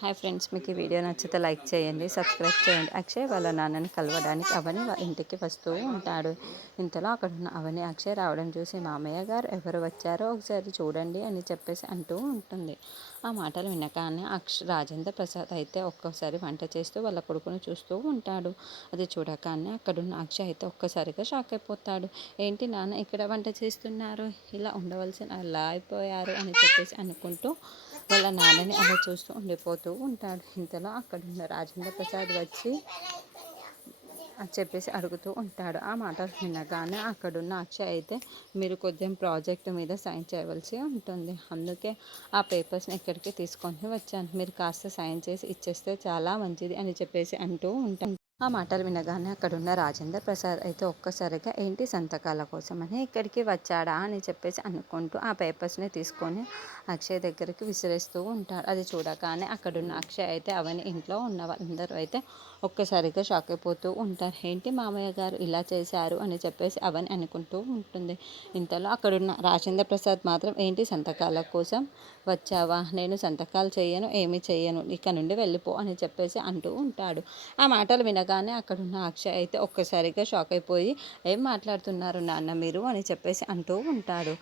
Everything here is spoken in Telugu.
హాయ్ ఫ్రెండ్స్, మీకు ఈ వీడియో నచ్చితే లైక్ చేయండి, సబ్స్క్రైబ్ చేయండి. అక్షయ్ వాళ్ళ నాన్నని కలవడానికి అవని వాళ్ళ ఇంటికి వస్తూ ఉంటాడు. ఇంతలో అక్కడ ఉన్న అవని అక్షయ్ రావడం చూసి, మామయ్య గారు ఎవరు వచ్చారో ఒకసారి చూడండి అని చెప్పేసి అంటూ ఉంటుంది. ఆ మాటలు వినగానే రాజేంద్ర ప్రసాద్ అయితే ఒక్కోసారి వంట చేస్తూ వాళ్ళ కొడుకును చూస్తూ ఉంటాడు. అది చూడగానే అక్కడున్న అక్షయ్ అయితే ఒక్కసారిగా షాక్ అయిపోతాడు. ఏంటి నాన్న ఇక్కడ వంట చేస్తున్నారు, ఇలా ఉండవలసిన అలా అయిపోయారు అని చెప్పేసి అనుకుంటూ వాళ్ళ నాన్నని అలా చూస్తూ ఉండిపోతూ ఉంటాడు. ఇంతలో అక్కడున్న రాజేంద్ర ప్రసాద్ వచ్చి అని చెప్పేసి అడుగుతూ ఉంటాడు. ఆ మాటలు వినగానే అక్కడున్న అక్షయ్ అయితే, మీరు కొద్దిగా ప్రాజెక్ట్ మీద సైన్ చేయవలసి ఉంటుంది, అందుకే ఆ పేపర్స్ని ఇక్కడికి తీసుకొని వచ్చాను, మీరు కాస్త సైన్ చేసి ఇచ్చేస్తే చాలా మంచిది అని చెప్పేసి అంటూ ఉంటాను. ఆ మాటలు వినగానే అక్కడున్న రాజేంద్ర ప్రసాద్ అయితే ఒక్కసారిగా ఏంటి సంతకాల కోసమని ఇక్కడికి వచ్చాడా అని చెప్పేసి అనుకుంటూ ఆ పేపర్స్ని తీసుకొని అక్షయ్ దగ్గరికి విసిరేస్తూ ఉంటాడు. అది చూడగానే అక్కడున్న అక్షయ్ అయితే అవని ఇంట్లో ఉన్న వాళ్ళందరూ అయితే ఒక్కసారిగా షాక్ అయిపోతూ ఉంటారు. ఏంటి మామయ్య గారు ఇలా చేశారు అని చెప్పేసి అవని అనుకుంటూ ఉంటుంది. ఇంతలో అక్కడున్న రాజేంద్ర ప్రసాద్ మాత్రం, ఏంటి సంతకాల కోసం వచ్చావా, నేను సంతకాలు చేయను, ఏమి చేయను, ఇక నుండి వెళ్ళిపో అని చెప్పేసి అంటూ ఉంటాడు. ఆ మాటలు వినగానే అక్కడున్న అక్షయ్ అయితే ఒక్కసారిగా షాక్ అయిపోయి, ఏం మాట్లాడుతున్నారు నాన్న మీరు అని చెప్పేసి అంటూ ఉంటాడు.